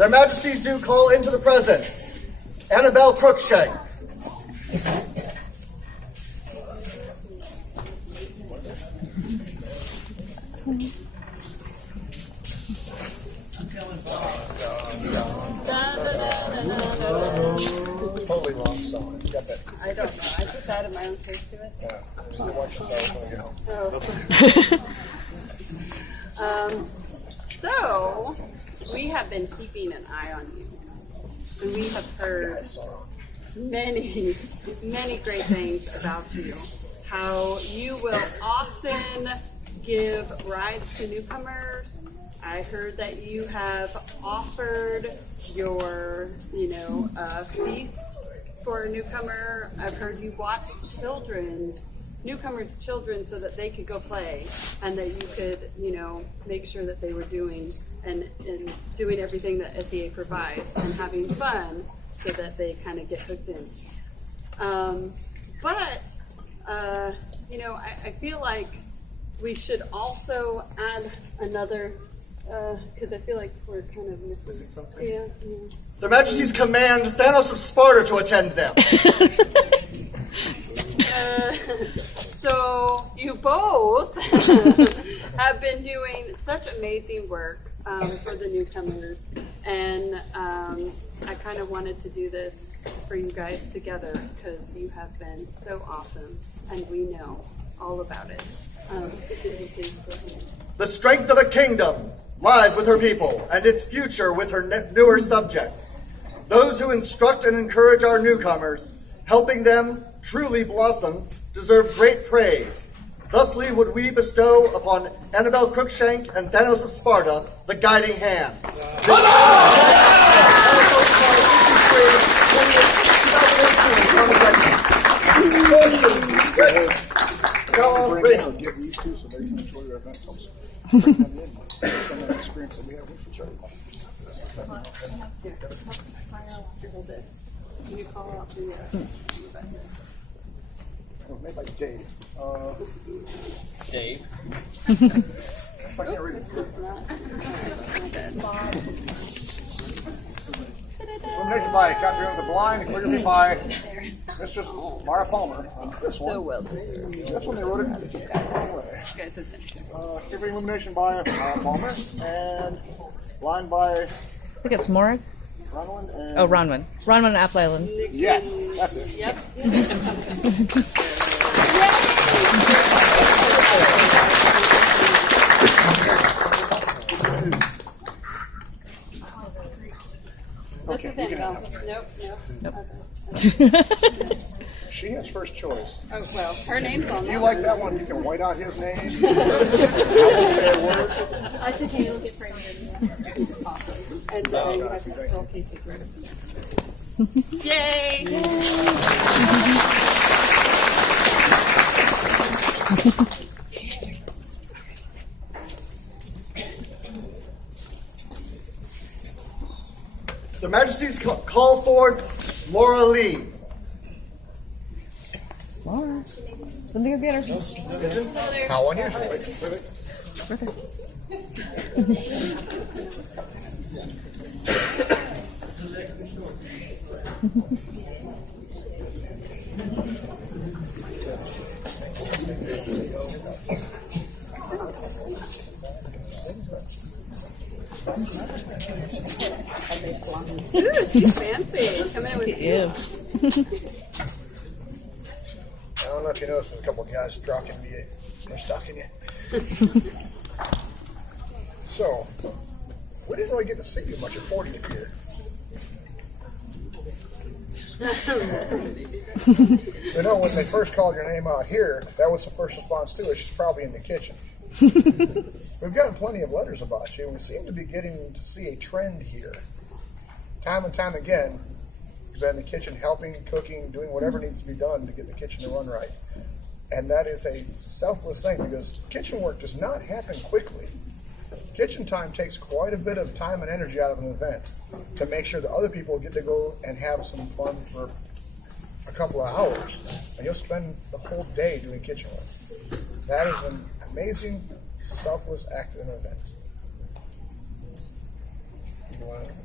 Their Majesties do call into the presence Annabelle Crookshank. Totally wrong song. You got that. I don't know. I just added my own taste to it. Yeah. You watch yourself, you know. So, we have been keeping an eye on you. And we have heard many, many great things about you. How you will often give rides to newcomers. I heard that you have offered your, feast for a newcomer. I've heard you watch newcomers' children so that they could go play and that you could, make sure that they were doing and doing everything that SEA provides and having fun so that they kind of get hooked in. I feel like we should also add another, because I feel like we're kind of missing something. Yeah. Their Majesties command Thanos of Sparta to attend them. So you both have been doing such amazing work for the newcomers, and I kind of wanted to do this for you guys together because you have been so awesome, and we know all about it. The strength of a kingdom lies with her people, and its future with her newer subjects. Those who instruct and encourage our newcomers, helping them truly blossom, deserve great praise. Thusly would we bestow upon Annabelle Crookshank and Thanos of Sparta the guiding hand. Get these two so they can enjoy your event. Some of the experience that we have with each other. Can you call out the Made by Dave. Dave. I can't read it. Elimination by Captain of the Blind, clearly by Mr. Mara Palmer. This one. so well deserved. That's when they wrote it. You guys have been so Giving elimination by Mara Palmer and blind by I think it's Morik. Ronwin and Ronwin. Ronwin and Apple Island. yes, that's it. Yep. Okay, you can have it. Nope. She has first choice. Oh, well, her name's on If there. you like that one, you can white out his name. I won't say a word. That's okay, it'll get framed anyway. And then you have the scroll cases right up there. Yay! Their Majesties call forth Laura Lee. Laura. Somebody go get her. How on you? Ooh, she's fancy. Come in with you. Ew. I don't know if you noticed, there's a couple of guys stalking me. They're stalking you. So, we didn't really get to see you much at 40th year. You know, when they first called your name out here, that was the first response to it. She's probably in the kitchen. We've gotten plenty of letters about you, and we seem to be getting to see a trend here. Time and time again, you've been in the kitchen helping, cooking, doing whatever needs to be done to get the kitchen to run right. And that is a selfless thing, because kitchen work does not happen quickly. Kitchen time takes quite a bit of time and energy out of an event to make sure that other people get to go and have some fun for a couple of hours. And you'll spend the whole day doing kitchen work. That is an amazing, selfless act in an event.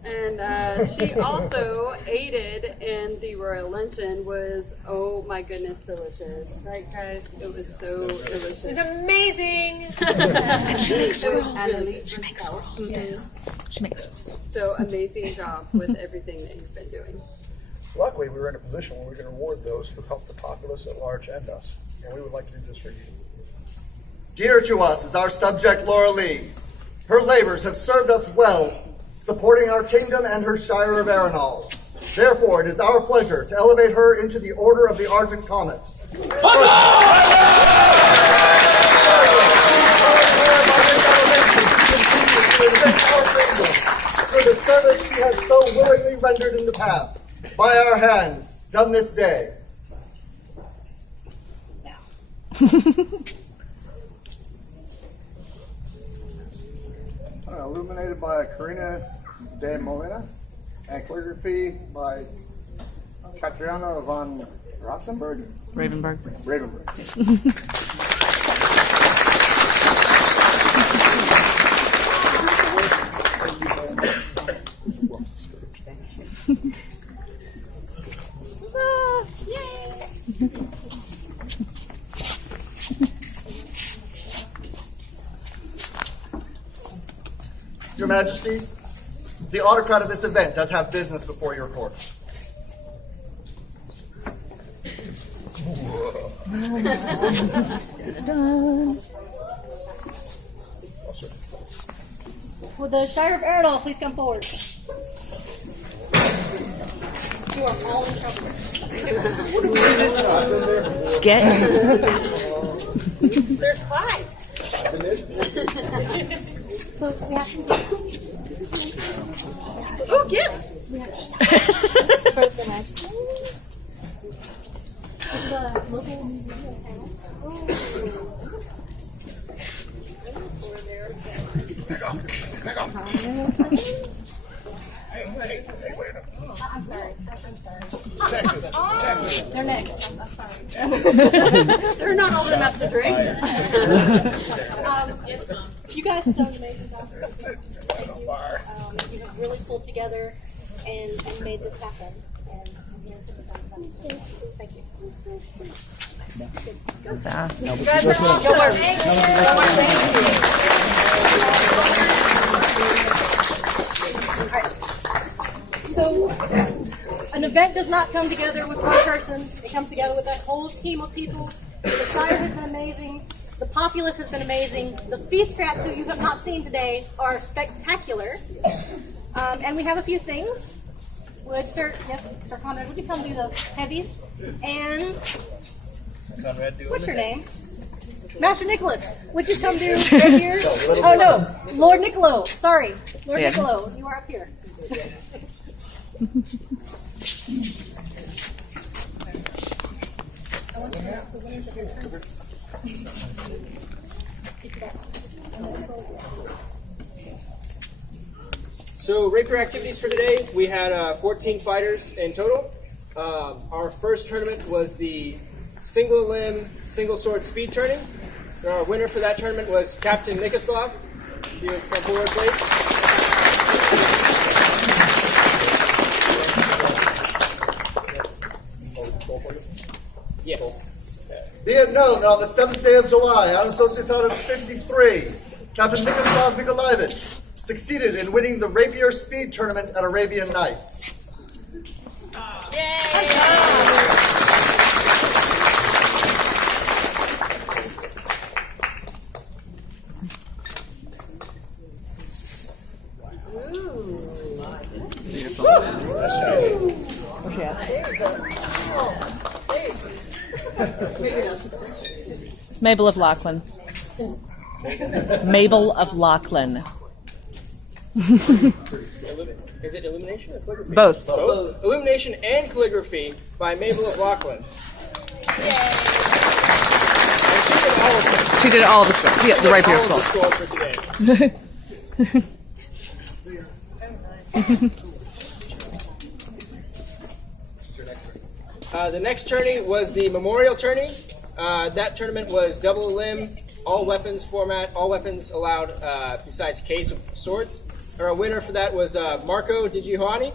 And she also aided in the royal luncheon. Was, oh my goodness, delicious, right, guys? It was so delicious. It was amazing. She makes It was scrolls. Annalise She makes herself. scrolls too. She makes scrolls. So amazing job with everything that you've been doing. Luckily, we were in a position where we can reward those who help the populace at large and us, and we would like to do this for you. Dear to us is our subject Laura Lee. Her labors have served us well, supporting our kingdom and her shire of Arenal. Therefore, it is our pleasure to elevate her into the Order of the Argent Comet. For the service she has so willingly rendered in the past, by our hands, done this day. Illuminated by Karina de Molina, and calligraphy by Katriana von Ratzenberg. Ravenberg. Ravenberg. Your Majesties, the autocrat of this event does have business before your court. Will the Shire of Arenal please come forward? You are all in trouble. Get There's 5. So we have to Oh, gifts. both the Majesty. The local museum I'm sorry. Texas. They're next. I'm sorry. They're not old enough to drink. Yes, Mom. You guys have done an amazing job. Thank you. You have really pulled together and made this happen. And I'm here for the time. Thank you. You guys are awesome. So, an event does not come together with one person. It comes together with a whole team of people. The Shire has been amazing. The populace has been amazing. The feast crafts who you have not seen today are spectacular. And we have a few things. Would Sir Conrad, would you come do the heavies? And what's your name? Master Nicholas, would you come do right here? Oh no, Lord Niccolo. Sorry, Lord Yeah. Niccolo, you are up here. So rapier activities for today, we had 14 fighters in total. Our first tournament was the single limb, single sword speed tourney. Our winner for that tournament was Captain Nikoslav. If you would come forward, please. Yeah. Be it known that on the 7th day of July, on Societatis 53, Captain Nikoslav Mikhailovich succeeded in winning the Rapier Speed Tournament at Arabian Nights. Mabel of Lachlan. Mabel of Lachlan. Is it illumination or calligraphy? Both. Both. Illumination and calligraphy by Mabel of Lachlan. She did all of the scrolls. Yeah, the rapier All of the scrolls. scrolls for today. The next tourney was the memorial tourney. That tournament was double limb, all weapons format, all weapons allowed besides case of swords. Our winner for that was Marco Di Giovanni.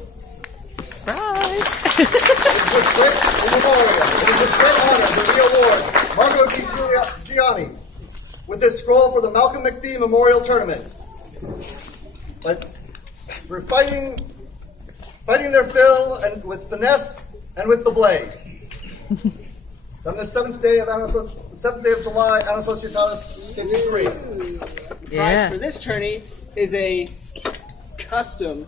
Prize. It is with great honor that we award Marco Di Giovanni with this scroll for the Malcolm McPhee Memorial Tournament. But we're fighting their fill and with finesse and with the blade. On the 7th day of July, Anna Societatis 53. Prize for this tourney is a custom,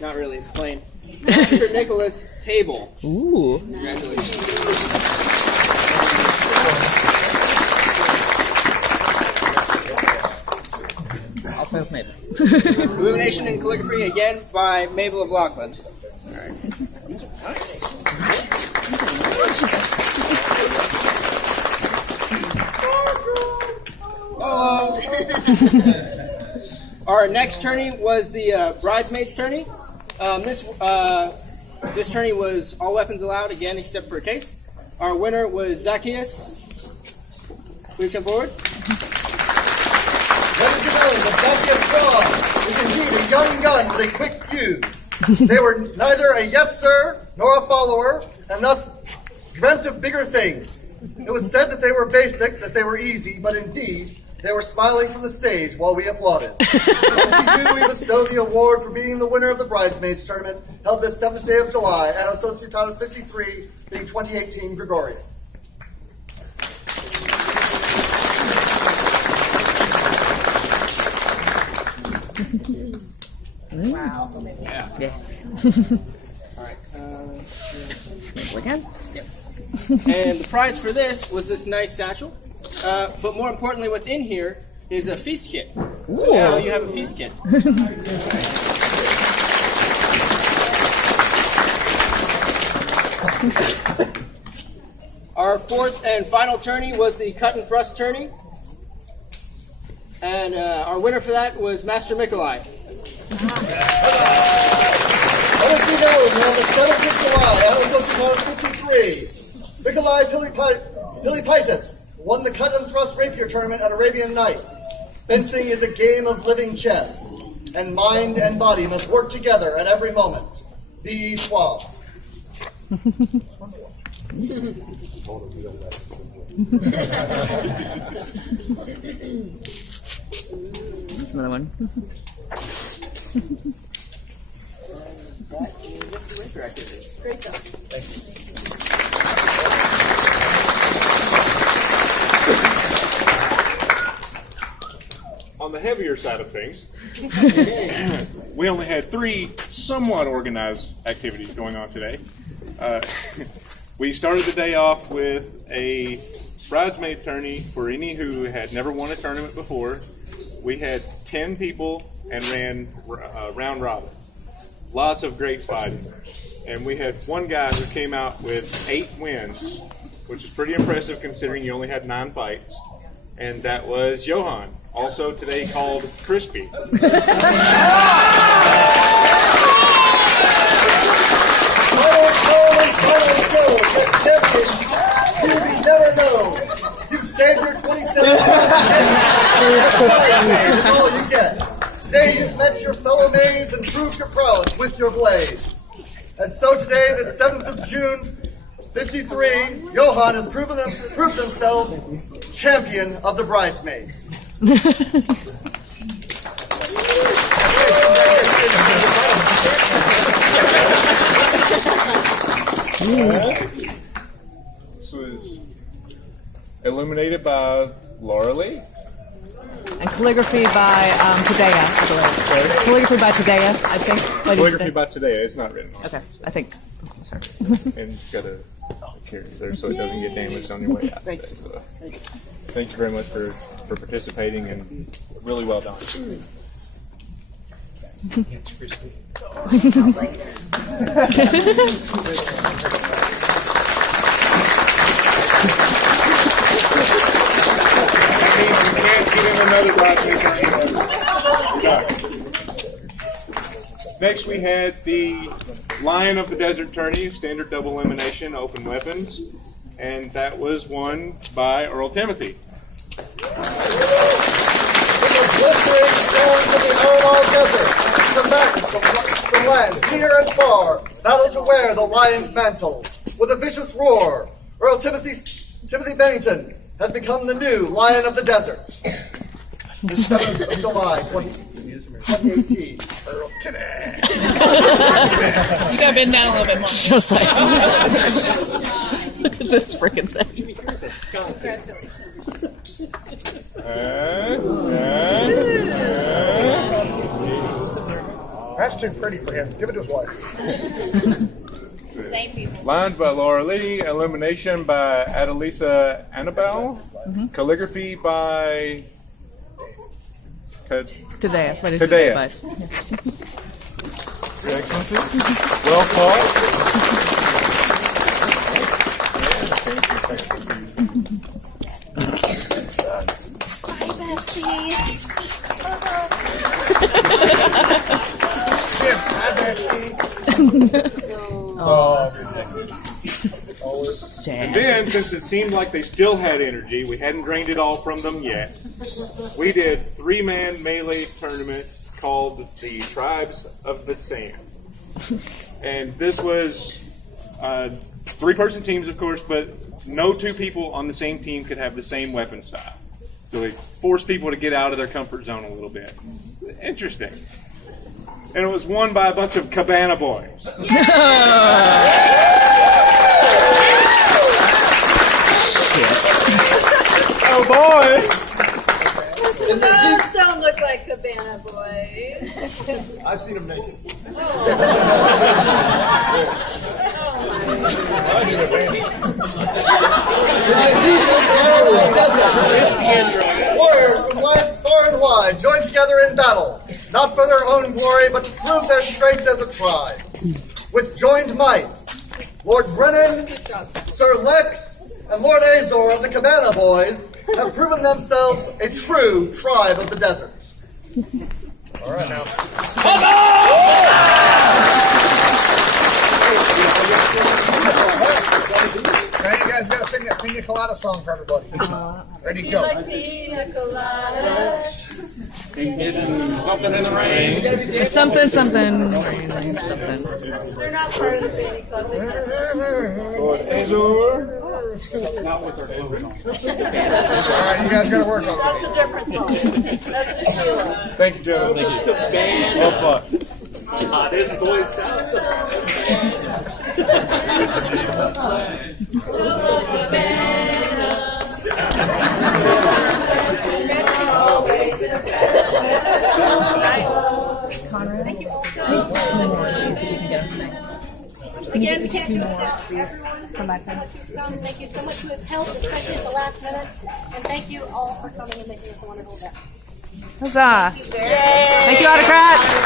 not really, it's plain, Master Nicholas table. Ooh. Congratulations. Also Mabel. Illumination and calligraphy again by Mabel of Lachlan. Our next tourney was the bridesmaids tourney. This tourney was all weapons allowed again, except for a case. Our winner was Zacchaeus. Please come forward. Ladies and gentlemen, the Zacchaeus Fraud is indeed a young gun with a quick fuse. They were neither a yes sir nor a follower, and thus dreamt of bigger things. It was said that they were basic, that they were easy, but indeed, they were smiling from the stage while we applauded. To you, we bestow the award for being the winner of the Bridesmaids Tournament, held this 7th day of July, Anna Societatis 53, being 2018 Gregorian. Wow. Yeah. All right. Again? And the prize for this was this nice satchel. But more importantly, what's in here is a feast kit. So now you have a feast kit. Our fourth and final tourney was the cut and thrust tourney. And our winner for that was Master Mikolai. Let us be known on the 7th of July, Anna Societatis 53, Mikolai Pilipaitis won the cut and thrust rapier tournament at Arabian Nights. Fencing is a game of living chess, and mind and body must work together at every moment. Be suave. That's another one. Great job. On the heavier side of things, we only had 3 somewhat organized activities going on today. We started the day off with a bridesmaid tourney for any who had never won a tournament before. We had 10 people and ran round robin. Lots of great fighting. And we had one guy who came out with 8 wins, which is pretty impressive considering you only had 9 fights. And that was Johan, also today called Crispy. You never know. You saved your 27 That's all you get. Today you've met your fellow maids and proved your prowess with your blade. And so today, the 7th of June, 53, Johan has proved himself champion of the bridesmaids. This was illuminated by Laura Lee. And calligraphy by Tadea, I believe. Calligraphy by Tadea, I think. Calligraphy by today. It's not written on. Okay, I think. Sorry. And you've got to carry it there so it doesn't get damaged on your way out. Thank you. So, thank you very much for participating and really well done. Next, we had the Lion of the Desert tourney, standard double elimination, open weapons, and that was won by Earl Timothy. In the blistering sands of the Arabian Desert, lands near and far battle to wear the lion's mantle. With a vicious roar, Earl Timothy Bennington has become the new Lion of the Desert. The 7th of July, 2018. Earl You gotta bend down a little bit more. Just like, look at this freaking thing. That's too pretty for him. Give it to his wife. Same people. Lines by Laura Lee, illumination by Adelisa Annabelle, calligraphy by Today, ladies and Tadea. advice. Your Excellency. Well fought. And then, since it seemed like they still had energy, we hadn't drained it all from them yet, we did 3-man melee tournament called the Tribes of the Sand. And this was 3-person teams, of course, but no 2 people on the same team could have the same weapon style. So they forced people to get out of their comfort zone a little bit. Interesting. And it was won by a bunch of cabana boys. Oh, boys! Those don't look like cabana boys. I've seen them naked. Warriors from lands far and wide join together in battle, not for their own glory, but to prove their strength as a tribe. With joined might, Lord Brennan, Sir Lex, and Lord Azor of the Cabana Boys have proven themselves a true tribe of the desert. All right, now. Now you guys gotta sing that Pina Colada song for everybody. Ready, go. Pina colada. Something in the rain. Something. They're not part of the Pina Colada. Lord Azor. All right, you guys gotta work on it. That's a different song. That's the Sheila. Thank you, gentlemen. Thank you. Well fought. Again, we can't do it without everyone. Thank you so much for his help, especially at the last minute. And thank you all for coming and making this a wonderful day. Huzzah. Thank you, autocrat.